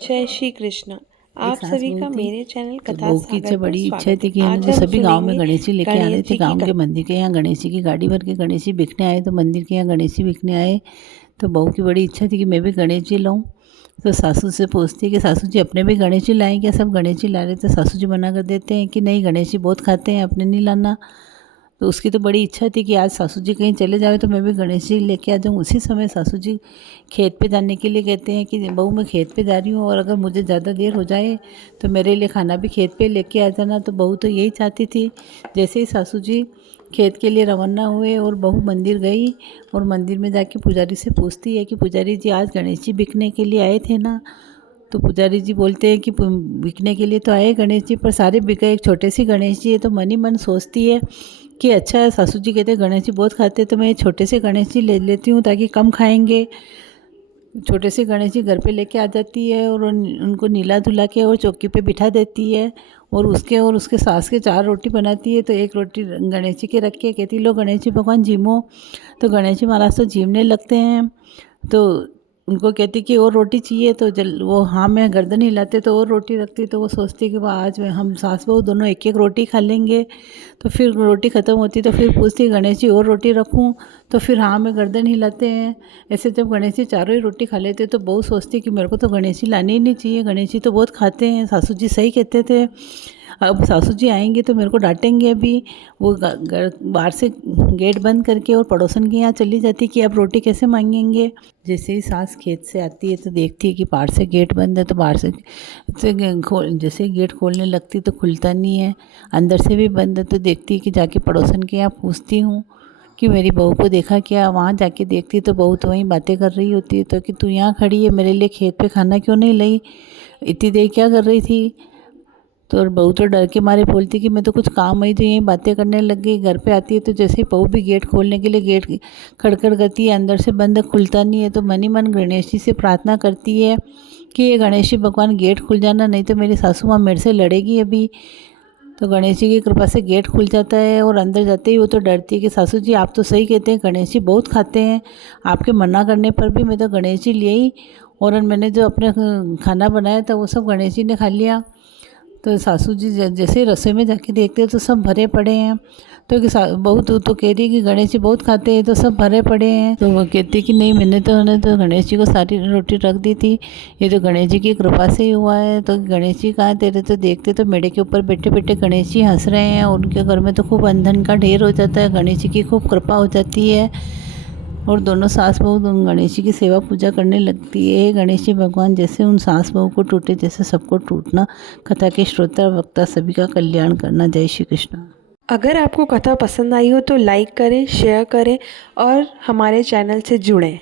जय श्री कृष्ण। एक आप सास सभी बहू का थी। मेरे चैनल तो कथा बहू की सागर पर बड़ी इच्छा स्वागत थी है। कि है ना, आज जो हम सभी गांव में सुनेंगे गणेश जी लेके आ रहे गणेश थे जी की गांव के कथा। मंदिर के यहाँ। गणेश जी की गाड़ी भर के गणेश जी बिकने आए, तो मंदिर के यहाँ गणेश जी बिकने आए। तो बहू की बड़ी इच्छा थी कि मैं भी गणेश जी लाऊं। तो सासू से पूछती कि सासू जी अपने भी गणेश जी लाएं क्या? सब गणेश जी ला रहे थे। सासू जी मना कर देते हैं कि नहीं, गणेश जी बहुत खाते हैं, अपने नहीं लाना। तो उसकी तो बड़ी इच्छा थी कि आज सासू जी कहीं चले जाए तो मैं भी गणेश जी लेके आ जाऊँ। उसी समय सासू जी खेत पे जाने के लिए कहते हैं कि बहू मैं खेत पे जा रही हूँ, और अगर मुझे ज़्यादा देर हो जाए तो मेरे लिए खाना भी खेत पे लेके आ जाना। तो बहू तो यही चाहती थी। जैसे ही सासू जी खेत के लिए रवाना हुए और बहू मंदिर गई, और मंदिर में जाके पुजारी से पूछती है कि पुजारी जी आज गणेश जी बिकने के लिए आए थे ना? तो पुजारी जी बोलते हैं कि बिकने के लिए तो आए गणेश जी, पर सारे बिके, एक छोटे से गणेश जी है। तो मन ही मन सोचती है कि अच्छा है, सासू जी कहते हैं गणेश जी बहुत खाते हैं, तो मैं ये छोटे से गणेश जी ले लेती हूँ ताकि कम खाएंगे। छोटे से गणेश जी घर पे लेके आ जाती है, और उनको नीला धुला के और चौकी पे बिठा देती है, और उसके सास के 4 रोटी बनाती है। तो एक रोटी गणेश जी के रख के कहती, लो गणेश जी भगवान झीमो। तो गणेश जी महाराज तो झीमने लगते हैं। तो उनको कहती कि और रोटी चाहिए, तो वो हाँ में गर्दन हिलाते तो और रोटी रखती। तो वो सोचती कि वह आज में हम सास बहू दोनों एक एक रोटी खा लेंगे। तो फिर रोटी ख़त्म होती तो फिर पूछती गणेश जी और रोटी रखूं? तो फिर हाँ में गर्दन हिलाते हैं। ऐसे जब गणेश जी चारों ही रोटी खा लेते तो बहू सोचती कि मेरे को तो गणेश जी लाने ही नहीं चाहिए, गणेश जी तो बहुत खाते हैं, सासू जी सही कहते थे। अब सासू जी आएंगे तो मेरे को डांटेंगे अभी। वो बाहर से गेट बंद करके और पड़ोसन के यहाँ चली जाती कि अब रोटी कैसे मांगेंगे। जैसे ही सास खेत से आती है तो देखती है कि बाहर से गेट बंद है, तो बाहर से जैसे ही गेट खोलने लगती तो खुलता नहीं है, अंदर से भी बंद है। तो देखती है कि जाके पड़ोसन के यहाँ पूछती हूँ कि मेरी बहू को देखा क्या? वहाँ जाके देखती तो बहू तो वहीं बातें कर रही होती है। तो कि तू यहाँ खड़ी है, मेरे लिए खेत पे खाना क्यों नहीं लाई? इतनी देर क्या कर रही थी? तो और बहू तो डर के मारे बोलती कि मैं तो कुछ काम आई, तो यहीं बातें करने लग गई। घर पे आती है तो जैसे ही बहू भी गेट खोलने के लिए गेट खड़खड़ करती है, अंदर से बंद खुलता नहीं है। तो मन ही मन गणेश जी से प्रार्थना करती है कि ये गणेश जी भगवान गेट खुल जाना, नहीं तो मेरी सासू माँ मेरे से लड़ेगी अभी। तो गणेश जी की कृपा से गेट खुल जाता है, और अंदर जाते ही वो तो डरती है कि सासू जी आप तो सही कहते हैं, गणेश जी बहुत खाते हैं, आपके मना करने पर भी मैं तो गणेश जी ले आई, और मैंने जो अपने खाना बनाया था वो सब गणेश जी ने खा लिया। तो सासू जी जैसे ही रसोई में जाके देखते हैं तो सब भरे पड़े हैं। तो कि बहू तो कह रही है कि गणेश जी बहुत खाते हैं, तो सब भरे पड़े हैं। तो वो कहती कि नहीं, मैंने तो गणेश जी को सारी रोटी रख दी थी, ये तो गणेश जी की कृपा से ही हुआ है। तो गणेश जी कहाँ तेरे? तो देखते तो मेढ़े के ऊपर बैठे बैठे गणेश जी हंस रहे हैं, और उनके घर में तो खूब अंधन का ढेर हो जाता है, गणेश जी की खूब कृपा हो जाती है। और दोनों सास बहू गणेश जी की सेवा पूजा करने लगती है। गणेश जी भगवान जैसे उन सास बहू को टूटे, जैसे सबको टूटना। कथा के श्रोता वक्ता सभी का कल्याण करना। जय श्री कृष्ण। अगर आपको कथा पसंद आई हो तो लाइक करें, शेयर करें और हमारे चैनल से जुड़ें।